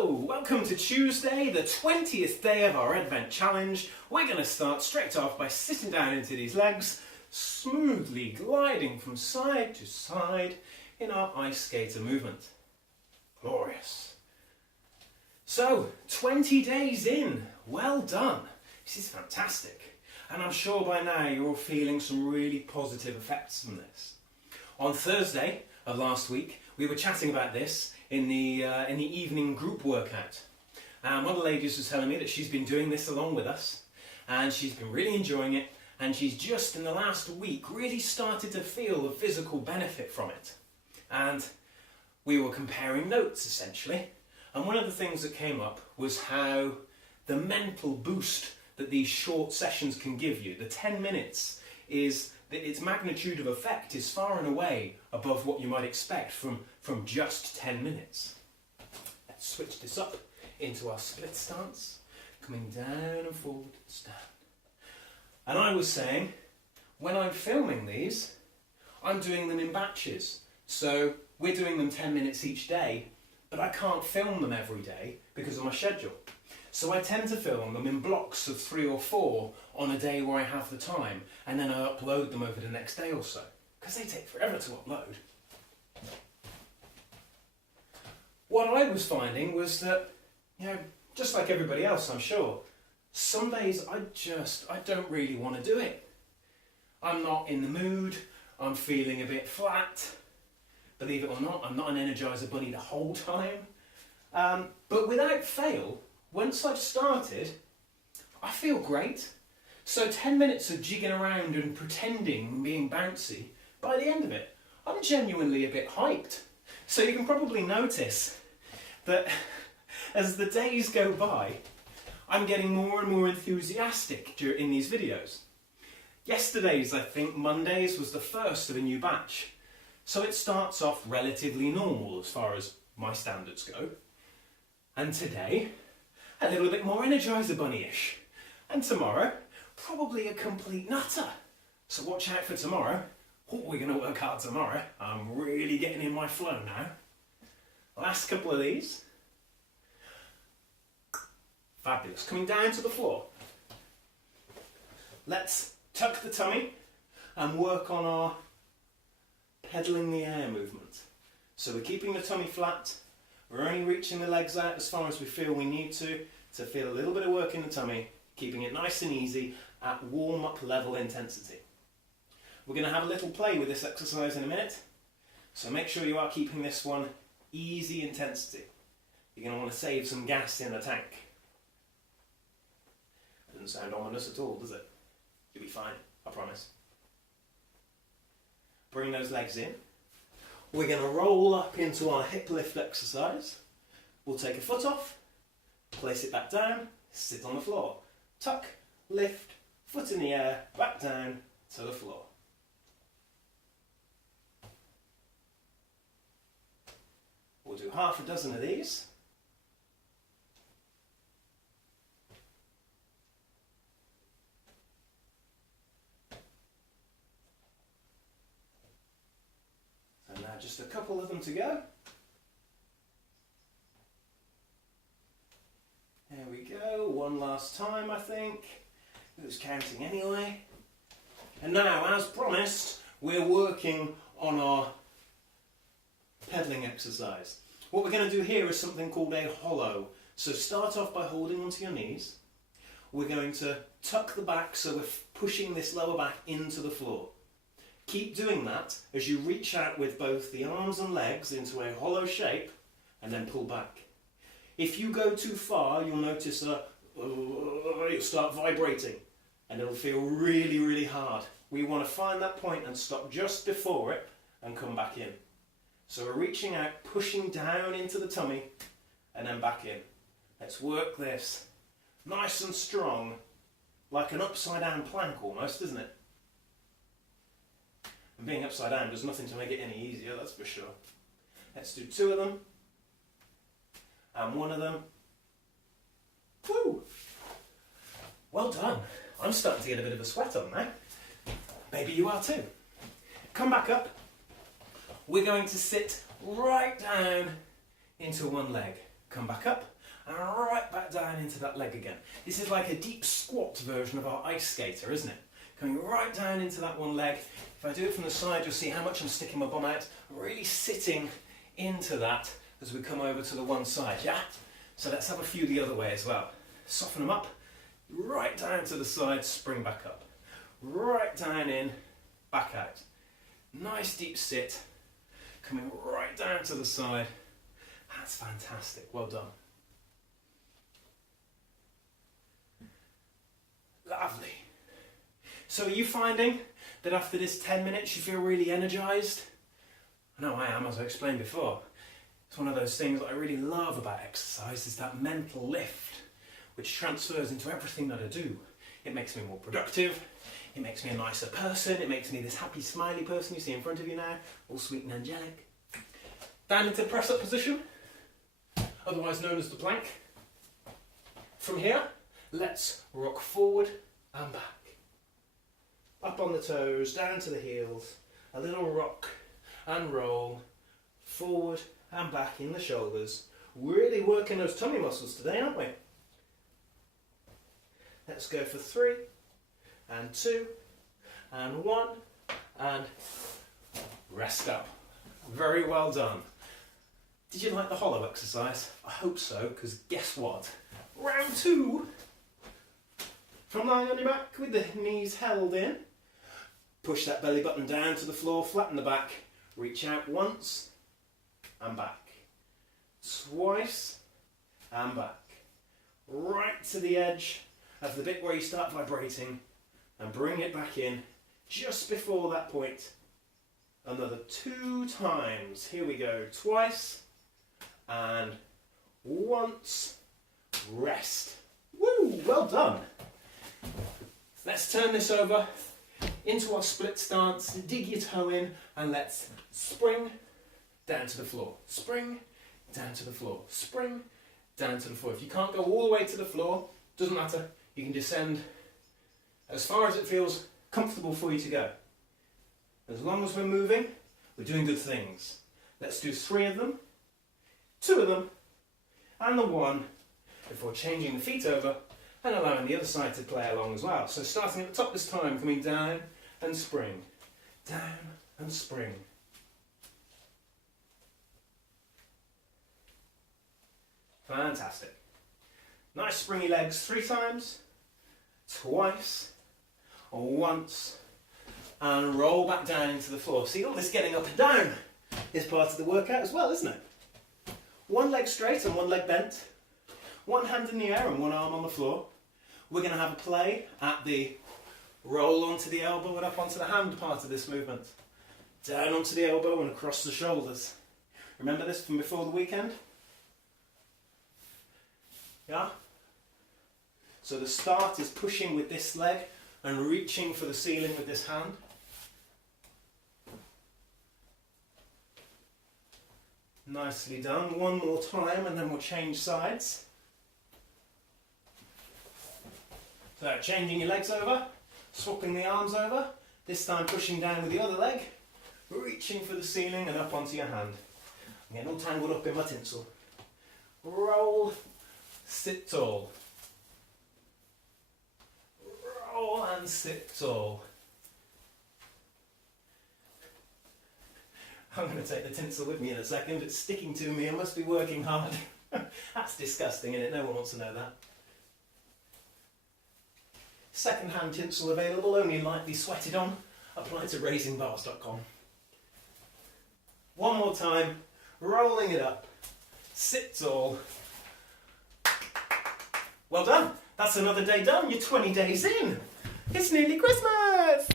So, welcome to Tuesday, the 20th day of our Advent Challenge. We're going to start straight off by sitting down into these legs, smoothly gliding from side to side in our ice skater movement. Glorious. So, 20 days in, well done. This is fantastic. And I'm sure by now you're all feeling some really positive effects from this. On Thursday of last week, we were chatting about this in the evening group workout. And one of the ladies was telling me that she's been doing this along with us and she's been really enjoying it, and she's just in the last week really started to feel the physical benefit from it. And we were comparing notes essentially, and one of the things that came up was how the mental boost that these short sessions can give you, the 10 minutes, is that its magnitude of effect is far and away above what you might expect from just 10 minutes. Let's switch this up into our split stance, coming down and forward and stand. And I was saying, when I'm filming these, I'm doing them in batches. So we're doing them 10 minutes each day, but I can't film them every day because of my schedule. So I tend to film them in blocks of 3 or 4 on a day where I have the time, and then I upload them over the next day or so, because they take forever to upload. What I was finding was that, just like everybody else I'm sure, some days I don't really want to do it. I'm not in the mood, I'm feeling a bit flat. Believe it or not, I'm not an Energizer Bunny the whole time. But without fail, once I've started, I feel great. So 10 minutes of jigging around and pretending and being bouncy, by the end of it, I'm genuinely a bit hyped. So you can probably notice that as the days go by, I'm getting more and more enthusiastic in these videos. Yesterday's, I think, Monday's was the first of a new batch. So it starts off relatively normal as far as my standards go. And today, a little bit more Energizer Bunny-ish. And tomorrow, probably a complete nutter. So watch out for tomorrow. Oh, we're going to work hard tomorrow. I'm really getting in my flow now. Last couple of these. Fabulous. Coming down to the floor. Let's tuck the tummy and work on our pedaling the air movement. So we're keeping the tummy flat. We're only reaching the legs out as far as we feel we need to feel a little bit of work in the tummy, keeping it nice and easy at warm-up level intensity. We're going to have a little play with this exercise in a minute, so make sure you are keeping this one easy intensity. You're going to want to save some gas in the tank. Doesn't sound ominous at all, does it? You'll be fine, I promise. Bring those legs in. We're going to roll up into our hip lift exercise. We'll take a foot off, place it back down, sit on the floor. Tuck, lift, foot in the air, back down to the floor. We'll do half a dozen of these. Just a couple of them to go. There we go, one last time I think. Who's counting anyway? And now, as promised, we're working on our pedaling exercise. What we're going to do here is something called a hollow. So start off by holding onto your knees. We're going to tuck the back so we're pushing this lower back into the floor. Keep doing that as you reach out with both the arms and legs into a hollow shape and then pull back. If you go too far, you'll notice you'll start vibrating and it'll feel really, really hard. We want to find that point and stop just before it and come back in. So we're reaching out, pushing down into the tummy and then back in. Let's work this nice and strong, like an upside down plank almost, isn't it? And being upside down does nothing to make it any easier, that's for sure. Let's do 2 of them. And 1 of them. Woo! Well done. I'm starting to get a bit of a sweat on now. Maybe you are too. Come back up. We're going to sit right down into one leg. come back up, and right back down into that leg again. This is like a deep squat version of our ice skater, isn't it? Coming right down into that one leg. If I do it from the side, you'll see how much I'm sticking my bum out. I'm really sitting into that as we come over to the one side, yeah? So let's have a few the other way as well. Soften them up, right down to the side, spring back up. Right down in, back out. Nice deep sit, coming right down to the side. That's fantastic, well done. Lovely. So are you finding that after this 10 minutes you feel really energised? I know I am, as I explained before. It's one of those things that I really love about exercise, is that mental lift, which transfers into everything that I do. It makes me more productive, it makes me a nicer person, it makes me this happy smiley person you see in front of you now, all sweet and angelic. Down into press up position, otherwise known as the plank. From here, let's rock forward and back. Up on the toes, down to the heels, a little rock and roll, forward and back in the shoulders. Really working those tummy muscles today, aren't we? Let's go for 3 and 2 and 1 and rest up. Very well done. Did you like the hollow exercise? I hope so, because guess what? Round 2. From lying on your back with the knees held in, push that belly button down to the floor, flatten the back, reach out once and back, twice and back, right to the edge of the bit where you start vibrating, and bring it back in just before that point. Another 2 times. Here we go. Twice and once. Rest. Woo! Well done. Let's turn this over into our split stance. Dig your toe in and let's spring down to the floor. Spring down to the floor. Spring down to the floor. If you can't go all the way to the floor, doesn't matter. You can descend as far as it feels comfortable for you to go. As long as we're moving, we're doing good things. Let's do 3 of them, 2 of them, and the 1 before changing the feet over and allowing the other side to play along as well. So starting at the top this time, coming down and spring, down and spring. Fantastic. Nice springy legs 3 times, twice, once, and roll back down into the floor. See, all this getting up and down is part of the workout as well, isn't it? 1 leg straight and 1 leg bent, 1 hand in the air and 1 arm on the floor. We're going to have a play at the roll onto the elbow and up onto the hand part of this movement. Down onto the elbow and across the shoulders. Remember this from before the weekend? Yeah? So the start is pushing with this leg and reaching for the ceiling with this hand. Nicely done. 1 more time and then we'll change sides. So changing your legs over, swapping the arms over, this time pushing down with the other leg, reaching for the ceiling and up onto your hand. I'm getting all tangled up in my tinsel. Roll, sit tall. Roll and sit tall. I'm going to take the tinsel with me in a second. It's sticking to me. I must be working hard. That's disgusting, isn't it? No one wants to know that. Second-hand tinsel available, only lightly sweated on. Apply to raisingbars.com. 1 more time. Rolling it up. Sit tall. Well done. That's another day done. You're 20 days in. It's nearly Christmas.